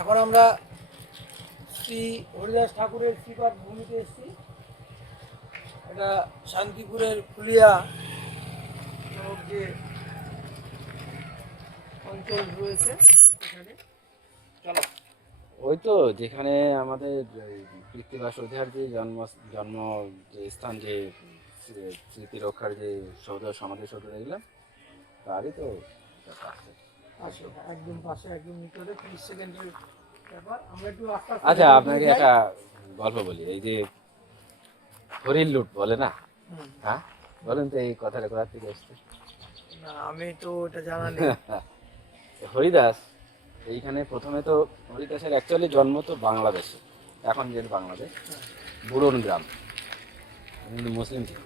এখন আমরা শ্রী হরিদাস ঠাকুরের শ্রীপাদ ভূমিতে এসেছি। এটা শান্তিপুরের ফুলিয়া নামক যে অঞ্চল রয়েছে এখানে। চলো। ওই তো যেখানে আমাদের কৃত্তিবাস অধিকার যে জন্ম যে স্থান, যে স্মৃতি রক্ষার যে সৌধ, সমাধি সৌধ দেখলাম, তারই তো পাশে। পাশে, একদম পাশে, একদম নিকটে, 30 সেকেন্ডের ব্যাপার। আমরা একটু আস্তে আস্তে আচ্ছা, ভেতরে আপনাকে যাই। একটা গল্প বলি। এই যে হরিণ লুট বলে না, হুম। হ্যাঁ, বলেন তো এই কথাটা কোথা থেকে এসছে? না, আমি তো এটা জানা নেই। হরিদাস এইখানে প্রথমে তো, হরিদাসের অ্যাকচুয়ালি জন্ম তো বাংলাদেশে, এখন যে বাংলাদেশ, বুড়ন গ্রাম, কিন্তু মুসলিম ছিল।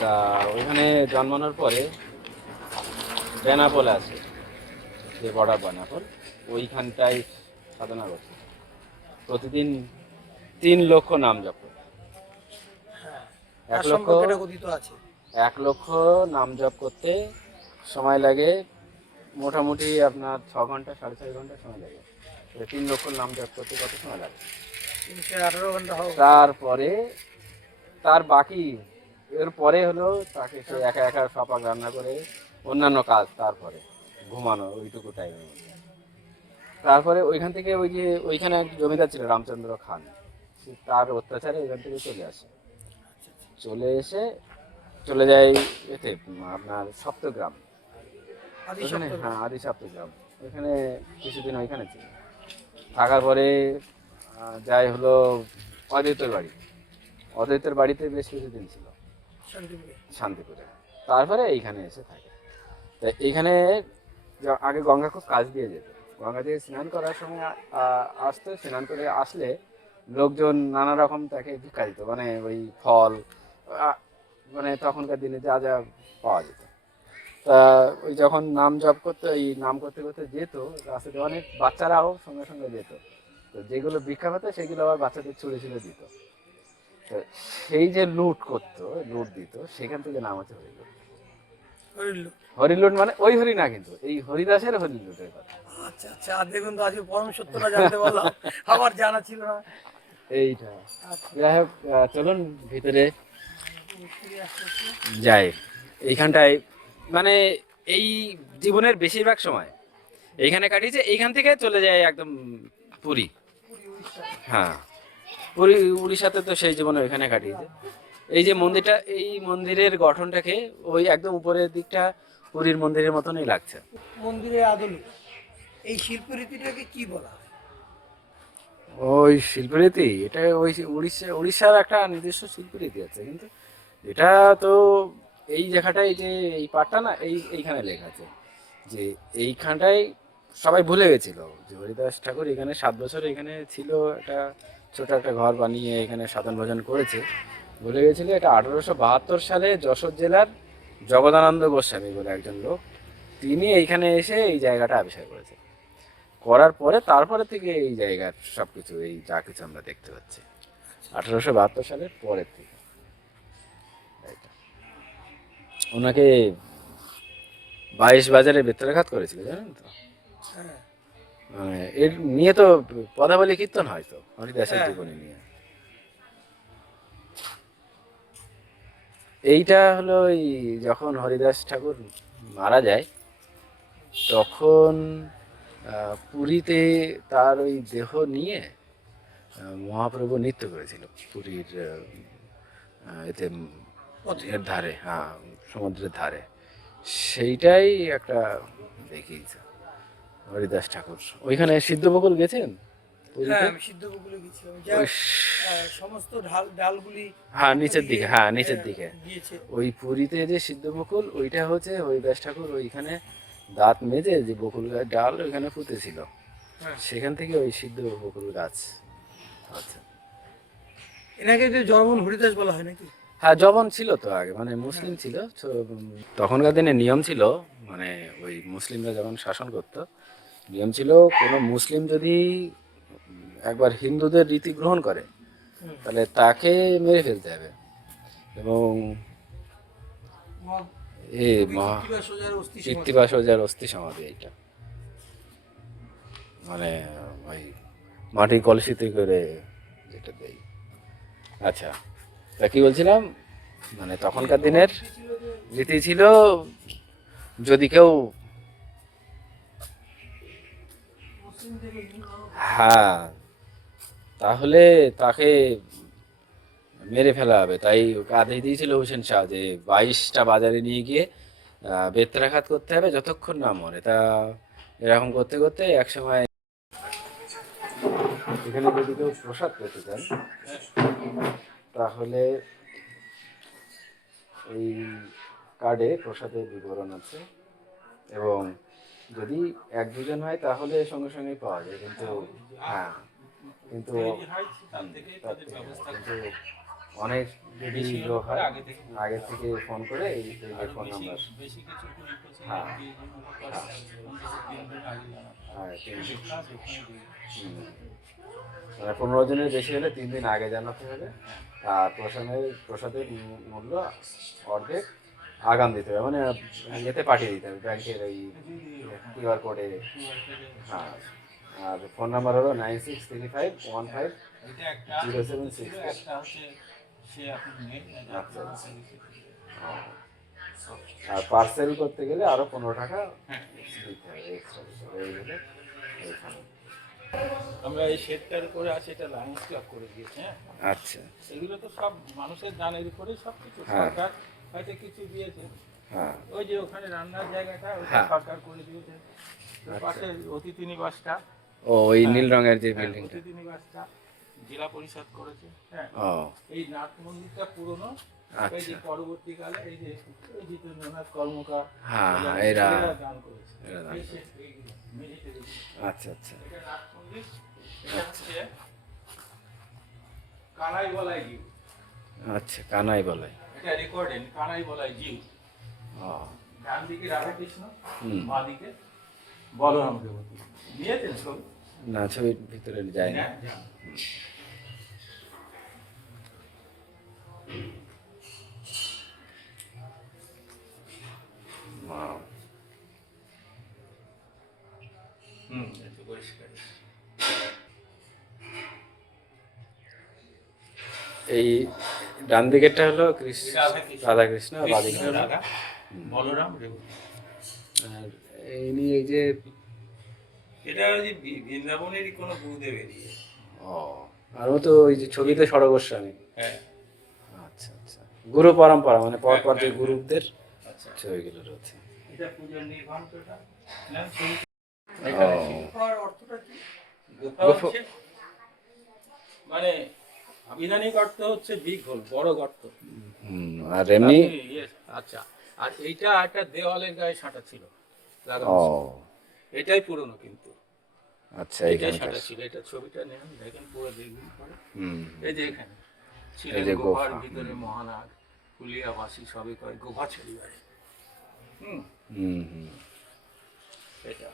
তা ওইখানে জন্মানোর পরে বেনাপোল আছে, যে বর্ডার বেনাপোল, ওইখানটায় সাধনা করছে। প্রতিদিন 3 লক্ষ নাম জপ করে। হ্যাঁ, এক তার লক্ষ সম্পর্কে এটা কথিত আছে। 1 লক্ষ নাম জপ করতে সময় লাগে মোটামুটি আপনার 6 ঘন্টা, 6.5 ঘন্টা সময় লাগে। 3 লক্ষ নাম জপ করতে কত সময় লাগে? 318 ঘন্টা হোক। তারপরে তার বাকি, এর পরে হলো তাকে সে একা একা সপাক রান্না করে অন্যান্য কাজ, তারপরে ঘুমানো ওইটুকু টাইমের মধ্যে। তারপরে ওইখান থেকে ওই যে ওইখানে এক জমিদার ছিল রামচন্দ্র খান, সে তার অত্যাচারে ওইখান থেকে চলে আসে। চলে এসে চলে যায় এতে আপনার সপ্তগ্রাম, আদি ওইখানে, সপ্তগ্রাম। হ্যাঁ, আদি সপ্তগ্রাম। ওইখানে কিছুদিন ওইখানে ছিল। থাকার পরে যাই হলো অদ্বৈতের বাড়ি। অদ্বৈতের বাড়িতে বেশ কিছুদিন ছিল, শান্তিপুরে। শান্তিপুরে। তারপরে এইখানে এসে থাকে। তা এইখানে আগে গঙ্গা খুব কাছ দিয়ে যেত। গঙ্গা দিয়ে স্নান করার সময় আসতো, স্নান করে আসলে লোকজন নানা রকম তাকে ভিক্ষা দিত, মানে ওই ফল, আহ, মানে তখনকার দিনে যা যা পাওয়া যেত। তা ওই যখন নাম জপ করতে, এই নাম করতে করতে যেত রাস্তাতে, অনেক বাচ্চারাও সঙ্গে সঙ্গে যেত। তো যেগুলো ভিক্ষা পেতো সেগুলো আবার বাচ্চাদের ছুঁড়ে ছুঁড়ে দিত। তো সেই যে লুট করতো, লুট দিত, সেখান থেকে নাম হচ্ছে হরিলুট। হরিল। হরিলুট মানে ওই হরি না, কিন্তু এই হরিদাসের হরিলুটের কথা। আচ্ছা আচ্ছা, আর দেখুন তো আজকে পরম সত্যটা জানতে পারলাম, আমার জানা ছিল না। এইটা, আচ্ছা, যাই হোক, চলুন ভিতরে ফিরে আসতে আসতে। যাই। এইখানটায় মানে এই জীবনের বেশিরভাগ সময় এইখানে কাটিয়েছে। এইখান থেকে চলে যায় একদম পুরী। পুরী, উড়িষ্যা। হ্যাঁ, পুরী উড়িষ্যাতে তো সেই জীবনে ওইখানে কাটিয়েছে। এই যে মন্দিরটা, এই মন্দিরের গঠনটাকে ওই একদম উপরের দিকটা পুরীর মন্দিরের মতনই লাগছে। মন্দিরের আদলে এই শিল্পরীতিটাকে কি বলা হয়? ওই শিল্পরীতি, এটা ওই উড়িষ্যার একটা নিজস্ব শিল্পরীতি আছে, কিন্তু এটা তো এই জায়গাটায়, যে এই পাঠটা না, এইখানে লেখা আছে যে এইখানটায় সবাই ভুলে গেছিল যে হরিদাস ঠাকুর এখানে 7 বছর এখানে ছিল, একটা ছোট একটা ঘর বানিয়ে এখানে সাধন ভজন করেছে। ভুলে গেছিল। এটা 1872 সালে যশোর জেলার জগদানন্দ গোস্বামী বলে একজন লোক, তিনি এইখানে এসে এই জায়গাটা আবিষ্কার করেছে। করার পরে তারপরে থেকে এই জায়গার সবকিছু, এই যা কিছু আমরা দেখতে পাচ্ছি 1872 সালের পরের থেকে। এইটা। ওনাকে 22 বাজারে বেত্রাঘাত করেছিল, জানেন তো? হ্যাঁ মানে এর নিয়ে তো পদাবলী কীর্তন হয় তো, হরিদাসের হ্যাঁ। জীবনী নিয়ে। এইটা হলো ওই যখন হরিদাস ঠাকুর মারা যায়, তখন পুরীতে তার ওই দেহ নিয়ে মহাপ্রভু নৃত্য করেছিল পুরীর এতে, এর ধারে, হ্যাঁ, সমুদ্রের ধারে। সেইটাই একটা দেখিয়েছে হরিদাস ঠাকুর। ওইখানে সিদ্ধবকুল গেছেন হ্যাঁ, পুরীতে? আমি সিদ্ধপুকুরে গেছিলাম, যা ওই সমস্ত ডালগুলি হ্যাঁ, একসাথে নিচের দিকে, গিয়ে হ্যাঁ, নিচের দিকে। গিয়েছে। ওই পুরীতে যে সিদ্ধবকুল, ওইটা হচ্ছে হরিদাস ঠাকুর ওইখানে দাঁত মেজে যে বকুল গাছ ডাল ওইখানে পুঁতেছিল, হ্যাঁ, সেখান থেকে ওই সিদ্ধ বকুল গাছ। আচ্ছা। এনাকে যে জর্মন হরিদাস বলা হয় নাকি? হ্যাঁ, জবন ছিল তো আগে, মানে মুসলিম হ্যাঁ। ছিল। তখনকার দিনে নিয়ম ছিল, মানে ওই মুসলিমরা যখন শাসন করতো, নিয়ম ছিল কোনো মুসলিম যদি একবার হিন্দুদের রীতি গ্রহণ করে, হুম। তাহলে তাকে মেরে ফেলতে হবে। এবং এ মহা কৃত্তিবাস ওঝার অস্থি সমাধি। কৃত্তিবাস ওঝার অস্থি সমাধি এইটা, মানে ওই মাটির কলসিতে করে যেটা দেই। আচ্ছা, তা কি বলছিলাম, মানে তখনকার দিনের ছিল যে রীতি ছিল, যদি কেউ, মুসলিম থেকে হিন্দু ধর্ম হ্যাঁ, তাহলে তাকে মেরে ফেলা হবে, তাই ওকে আদেশ দিয়েছিল হোসেন শাহ যে 22টা বাজারে নিয়ে গিয়ে বেত্রাঘাত করতে হবে যতক্ষণ না মরে। তা এরকম করতে করতে একসময় এখানে যদি কেউ প্রসাদ পেতে চান তাহলে এই কার্ডে প্রসাদের বিবরণ আছে, এবং যদি 1-2 জন হয় তাহলে সঙ্গে সঙ্গে পাওয়া যায়, কিন্তু হ্যাঁ, কিন্তু তার থেকে কিন্তু অনেক যদি লোক হয় আগে থেকে ফোন করে এই যে ফোন নাম্বার, হ্যাঁ হ্যাঁ 15 জনের বেশি হলে 3 দিন আগে জানাতে হবে। আর প্রসাদের মূল্য অর্ধেক আগাম দিতে হবে, মানে ইয়েতে পাঠিয়ে দিতে হবে, ব্যাংকের ওই কিউআর কোডে। হ্যাঁ, আর ফোন নাম্বার হলো 9635150766। আচ্ছা আচ্ছা। আর পার্সেল করতে গেলে আরো 15 টাকা দিতে হবে এক্সট্রা, এই হলো এইখানে। আমরা এই শেডটার উপরে আছে, এটা লায়ন্স ক্লাব করে দিয়েছে। হ্যাঁ, আচ্ছা এগুলো তো সব মানুষের দানের উপরে সব কিছু। হ্যাঁ। সরকার হয়তো কিছু দিয়েছে, হ্যাঁ ওই যে ওখানে রান্নার জায়গাটা ওটা হ্যাঁ। সরকার করে দিয়েছে। তার পাশে অতিথি নিবাসটা, ও ওই নীল রঙের যে বিল্ডিংটা। অতিথি নিবাসটা জেলা পরিষদ করেছে। হ্যাঁ, ও এই নাট মন্দিরটা পুরনো। এই যে আচ্ছা। পরবর্তীকালে এই যে জিতেন্দ্রনাথ কর্মকার হ্যাঁ, এরা এরা দান করেছে। এরা দান এই সে- এইগুলো, মেঝেতে দেখি। আচ্ছা আচ্ছা এটা নাট মন্দির, এটা হচ্ছে কানাই বলাই জিউ। আচ্ছা, কানাই বলে। এটা রেকর্ডেন কানাই বলাই জিউ। ও ডান দিকে রাধাকৃষ্ণ, হুম। বাঁ দিকে বলরাম দেবতী। নিয়েছেন ছবি? না, ছবির ভিতরে যায়নি। হ্যাঁ, যান। Wow. একটু পরিষ্কার। এই ডান দিকেরটা হলো রাধাকৃষ্ণ। রাধাকৃষ্ণ, আর বাঁ দিকেরটা কৃষ্ণ, হলো, রাধা, বলরাম দেবতী। আর এই নিয়ে এই যে, এটা ওই যে বৃন্দাবনেরই কোনো গুরুদেব এরিয়ে। ও আর ও তো ওই যে ছবিতে সরগোস্বামী। হ্যাঁ, আচ্ছা আচ্ছা, গুরু পরম্পরা, মানে পরপর যে গুরুদের আচ্ছা। ছবিগুলো রয়েছে। এটা পূজার নির্বাণটা না, ছবি ও গোপার অর্থটা কি? গোপা হচ্ছে মানে আবিধানিক অর্থ হচ্ছে বিগ হোল, বড় গর্ত। আর এমনি আচ্ছা, আর এইটা একটা দেওয়ালের গায়ে সাঁটা ছিল লাগানো ও ছিল। এটাই পুরনো, কিন্তু আচ্ছা, এটাই এইখানকার সাঁটা ছিল। এটা ছবিটা নেন, দেখেন পুরো দেখবেন পরে। হুম এই যে এখানে এই ছিলেন যে গোপার গোফা, ভিতরে মহানাগ, কুলিয়াবাসী সবই কয় গোপা ছেড়ি বাড়ি। হুম, হুম হুম এটা।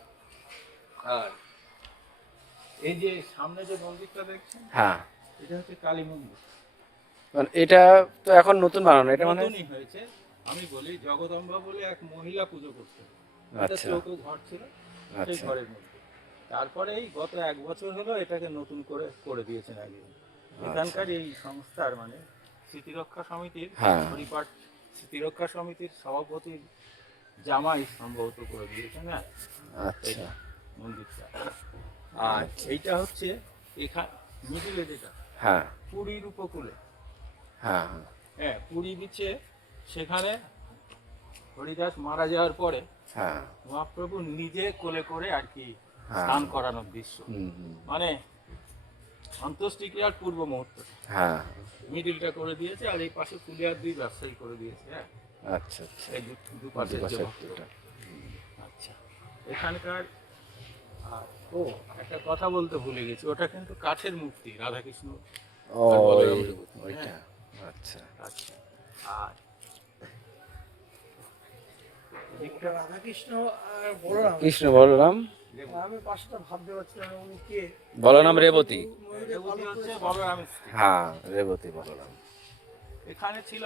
আর এই যে সামনে যে মন্দিরটা দেখছেন, হ্যাঁ, এটা হচ্ছে কালী মন্দির। মানে এটা তো এখন নতুন বানানো, এটা মানে নতুনই হয়েছে। আমি বলি জগদম্বা বলে এক মহিলা পুজো করতেন, এটা আচ্ছা চৌকো ঘর ছিল, সেই আচ্ছা ঘরের মধ্যে। তারপরে এই গত 1 বছর হলো এটাকে নতুন করে করে দিয়েছেন আগে। এখানকার এই সংস্থার মানে স্মৃতিরক্ষা সমিতির, হ্যাঁ। হরিপাঠ স্মৃতিরক্ষা সমিতির সভাপতির জামাই সম্ভবত করে দিয়েছেন। হ্যাঁ, আচ্ছা মন্দিরটা। আর এইটা হচ্ছে এখান মিডিলে যেটা হ্যাঁ পুরীর উপকূলে, হ্যাঁ হ্যাঁ হ্যাঁ পুরী বিচে, সেখানে হরিদাস মারা যাওয়ার পরে হ্যাঁ মহাপ্রভু নিজে কোলে করে আর কি হ্যাঁ। স্নান করানোর দৃশ্য, হুম হুম মানে অন্ত্যেষ্টিক্রিয়ার পূর্ব মুহূর্ত হ্যাঁ মিডিলটা করে দিয়েছে। আর এই পাশে ফুলিয়ার দুই ব্যবসায়ী করে দিয়েছে। হ্যাঁ, আচ্ছা আচ্ছা, এই দুপাশে দুপাশে যে দুটো। আচ্ছা, এখানকার আর ও একটা কথা বলতে ভুলে গেছি, ওটা কিন্তু কাঠের মূর্তি রাধাকৃষ্ণ ও আর বলরাম ওই- দেবতী। ওইটা হ্যাঁ, আচ্ছা আচ্ছা। আর একটা রাধাকৃষ্ণ আর বলরাম। কৃষ্ণ বলরাম, আমি পাশটা ভাবতে পারছিলাম না উনি কে। বলরাম রেবতী। ময়ূরের দেবতী পালক হচ্ছে করেছে। বলরামের স্ত্রী। হ্যাঁ রেবতী বলরাম। এখানে ছিল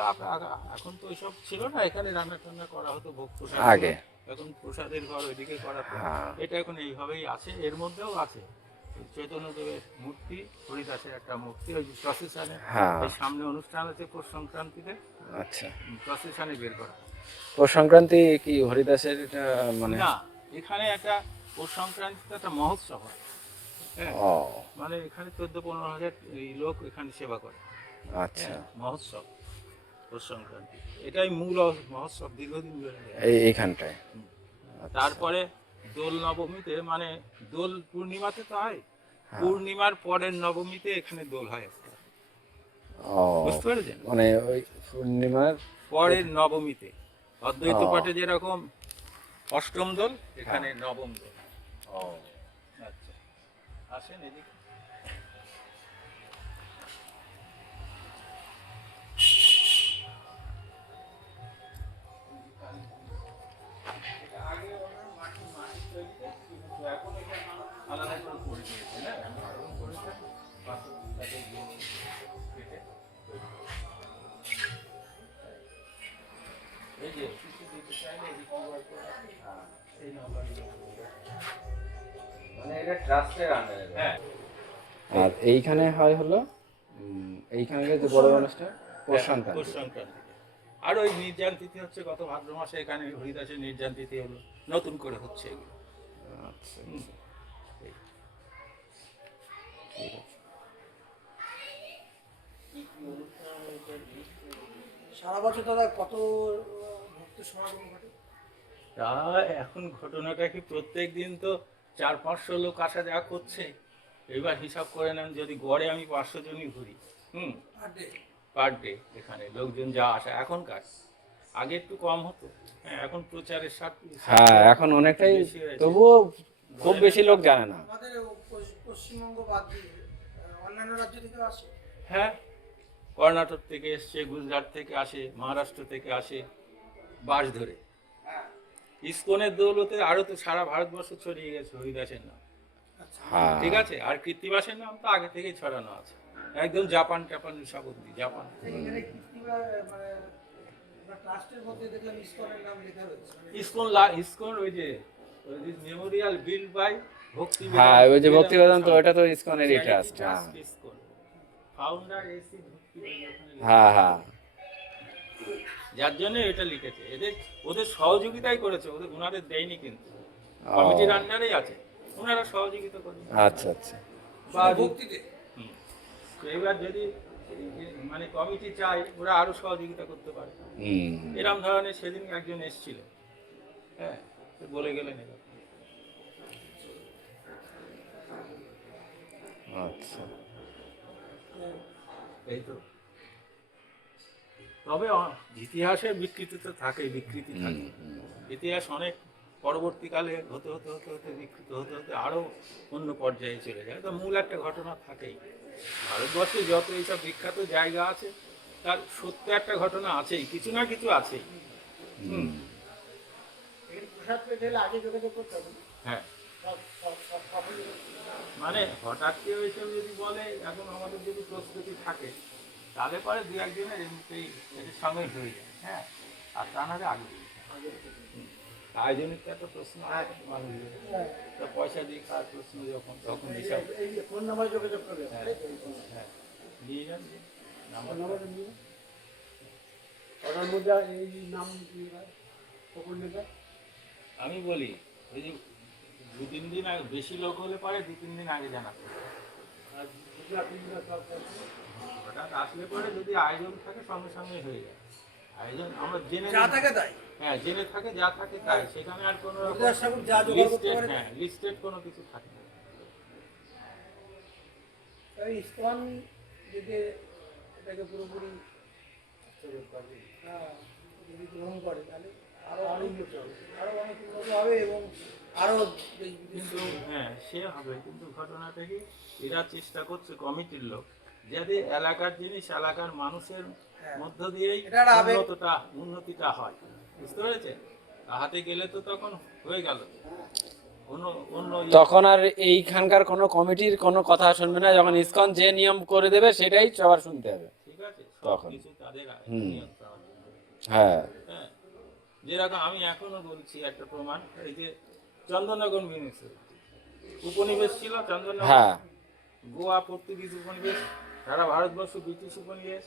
এখন তো ওইসব ছিল না, এখানে রান্না টান্না করা হতো, ভোগ প্রসাদ আগে। হতো। এখন প্রসাদের ঘর ওইদিকে করা হতো। হ্যাঁ। এটা এখন এইভাবেই আছে। এর মধ্যেও আছে চৈতন্যদেবের মূর্তি, হরিদাসের একটা মূর্তি, ওই প্রসেশনে হ্যাঁ। এই সামনে অনুষ্ঠান আছে পৌষ সংক্রান্তিতে, আচ্ছা, প্রসেশনে বের করা হয়। পৌষ সংক্রান্তি কি হরিদাসের এটা মানে? না, এখানে একটা পৌষ সংক্রান্তিতে একটা মহোৎসব হয়। হ্যাঁ, ও মানে এখানে 14-15 হাজার এই লোক এখানে সেবা করে। আচ্ছা, হ্যাঁ, মহোৎসব পৌষ সংক্রান্তি, এটাই মূল মহোৎসব, দীর্ঘদিন ধরে হয়। এইখানটায়। তারপরে দোল নবমীতে, মানে দোল পূর্ণিমাতে তো হয়, হ্যাঁ। পূর্ণিমার পরের নবমীতে এখানে দোল হয় একটা। ও বুঝতে পেরেছেন? মানে ওই পূর্ণিমার পরের নবমীতে অদ্বৈত ও। পাঠে যেরকম অষ্টম দোল, এখানে নবম দোল। ও আচ্ছা, আসেন এদিকে। এটা আগে ওনার মাটির তৈরিতে, কিন্তু এখন এটা আলাদা করে করে দিয়েছে, না? এখন করেছে পাথর তাদের দিয়ে কেটে তৈরি করে। এই যে কিছু দিতে চাইলে এই কিউআর কোড, এই নাম্বারগুলো। মানে এটা ট্রাস্টের আন্ডারে। হ্যাঁ, আর এইখানে হয় হলো এইখানে যে বড় অনুষ্ঠান পৌষ পৌষ সংক্রান্তি। সংক্রান্তি। আর ওই নির্যান তিথি হচ্ছে গত ভাদ্র মাসে, এখানে হরিদাসের নির্যান তিথি হলো, নতুন করে হচ্ছে এগুলো। আচ্ছা, হুম। এই। ঠিক আছে। সারা বছর দাদা কত ভক্ত সমাগম ঘটে? তা এখন ঘটনাটা কি, প্রত্যেক দিন তো 400-500 লোক আসা যাওয়া করছে। এবার হিসাব করে নেন, যদি গড়ে আমি 500 জনই ঘুরি, পার ডে? পার ডে এখানে লোকজন যা আসা এখনকার, আগে একটু কম হতো। হ্যাঁ, এখন প্রচারের স্বার্থে হ্যাঁ, এখন অনেকটাই, বেশি হয়েছে। তবুও খুব বেশি লোক জানে না। আমাদের পশ্চিমবঙ্গ বাদ দিয়ে অন্যান্য রাজ্য থেকে আসে। হ্যাঁ, কর্ণাটক থেকে এসছে, গুজরাট থেকে আসে, মহারাষ্ট্র থেকে আসে, বাস ধরে। ইসকনের দৌলতে আরো তো সারা ভারতবর্ষ ছড়িয়ে গেছে হরিদাসের নাম। হ্যাঁ, ঠিক আছে, আর কৃত্তিবাসের নাম তো আগে থেকেই ছড়ানো আছে, একদম জাপান টাপান সব অব্দি, জাপান। এখানে কৃত্রিমা মানে ট্রাস্টের মধ্যে দেখলাম ইসকনের নাম লেখা রয়েছে। ইসকন ওই যে মেমোরিয়াল বিল্ড বাই ভক্তি হ্যাঁ, ওই যে ভক্তি বেদান্ত, ওটা তো ইসকনেরই ট্রাস্ট। হ্যাঁ, ইসকন ফাউন্ডার এসি ভক্তি বেদান্ত। হ্যাঁ, হ্যাঁ, যার জন্য এটা লিখেছে, ওদের সহযোগিতাই করেছে, ওনাদের দেয়নি কিন্তু, ও। কমিটির আন্ডারেই আছে, ওনারা সহযোগিতা করেন। আচ্ছা, আচ্ছা, বা ভক্তিতে হুম। তো এবার যদি মানে কমিটি চাই, ওরা আরো সহযোগিতা করতে পারে। এরকম ধরনের সেদিন একজন এসেছিল, হ্যাঁ, তো বলে গেলেন এরকম। আচ্ছা। এই তো, তবে ইতিহাসের বিকৃতি তো থাকেই, বিকৃতি থাকে। ইতিহাস অনেক পরবর্তীকালে হতে হতে হতে হতে বিকৃত হতে হতে আরো অন্য পর্যায়ে চলে যায়, তো মূল একটা ঘটনা থাকেই। ভারতবর্ষে যত এইসব বিখ্যাত জায়গা আছে, তার সত্য একটা ঘটনা আছেই, কিছু না কিছু আছেই। প্রসাদ পেতে হলে আগে যোগাযোগ করতে হবে। হ্যাঁ, মানে হঠাৎ কেউ এসব যদি বলে, এখন আমাদের যদি প্রস্তুতি থাকে, তাহলে পরে দু একদিনের এমনিতেই এদের সঙ্গে হয়ে যায়। হ্যাঁ, আর তা নাহলে আগে আয়োজনের তো একটা প্রশ্ন আছে মানুষের, তো পয়সা দিয়ে কার প্রশ্ন যখন, তখন হিসাব। এই যে ফোন নাম্বার যোগাযোগ করবে। হ্যাঁ, হ্যাঁ, নিয়ে যান যে নাম্বার। নাম্বারটা নিয়ে ওটার মধ্যে এই নাম কখন নেবে? আমি বলি, ওই যে 2-3 দিন আগে, বেশি লোক হলে পরে 2-3 দিন আগে জানাতে হবে। আর দুটো তিনটা সব হঠাৎ আসলে পরে যদি আয়োজন থাকে, সঙ্গে সঙ্গে হয়ে যায় আয়োজন। আমরা জেনে যা থাকে তাই। হ্যাঁ, জেনে থাকে, যা থাকে তাই, সেখানে আর কোনো হরিদাস ঠাকুর যা জোগাড় করতে পারে হ্যাঁ, লিস্টেড কোনো কিছু থাকে না। তাই ইসকন যদি এটাকে পুরোপুরি যদি গ্রহণ করে, তাহলে আরো অনেক উন্নত হবে, আরো অনেক উন্নত হবে এবং আরো দেশ বিদেশ কিন্তু হ্যাঁ, সে হবে, কিন্তু ঘটনাটা কি, এরা চেষ্টা করছে কমিটির লোক, যাতে এলাকার জিনিস এলাকার মানুষের মধ্য দিয়েই এটা একটা আবেগ। উন্নতিটা হয়। বুঝতে পেরেছে? হাতে গেলে তো তখন হয়ে গেল, অন্য অন্য তখন আর এইখানকার কোনো কমিটির কোনো কথা শুনবে না, যখন ইসকন যে নিয়ম করে দেবে সেটাই সবার শুনতে হবে। ঠিক গেছে সব তখন। কিছু তাদের হুম। নিয়ন্ত্রণ। হ্যাঁ হ্যাঁ, যেরকম আমি এখনো বলছি একটা প্রমাণ, এই যে চন্দননগর মিউনিসিপালিটি উপনিবেশ ছিল চন্দননগর, হ্যাঁ গোয়া পর্তুগিজ উপনিবেশ, সারা ভারতবর্ষ ব্রিটিশ উপনিবেশ,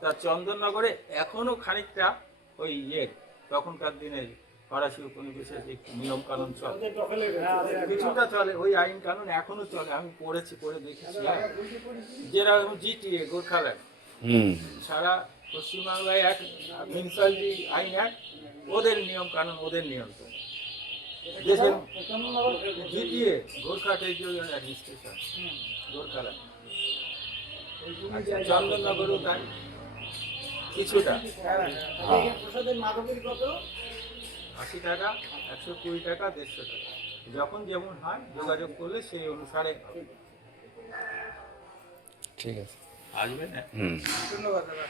তার চন্দননগরে এখনো খানিকটা ওই তখনকার দিনে ফরাসি উপনিবেশের যে নিয়ম কানুন চলে, কিছুটা চলে, ওই আইন কানুন এখনো চলে। আমি পড়েছি, পড়ে দেখেছি। যেরকম জিটিএ গোর্খাল্যান্ড, হুম সারা পশ্চিমবাংলায় এক মিউনিসিপালিটি আইন এক, ওদের নিয়ম কানুন, ওদের নিয়ন্ত্রণ। দেশের GTA Gorkha territorial administration, Gorkhaland. আচ্ছা, চন্দননগরও তাই কিছুটা, প্রসাদের মাদকের কত 80 টাকা, 120 টাকা, 150 টাকা, যখন যেমন হয় যোগাযোগ করলে সেই অনুসারে হবে। ঠিক আছে আসবে না। হুম ধন্যবাদ দাদা।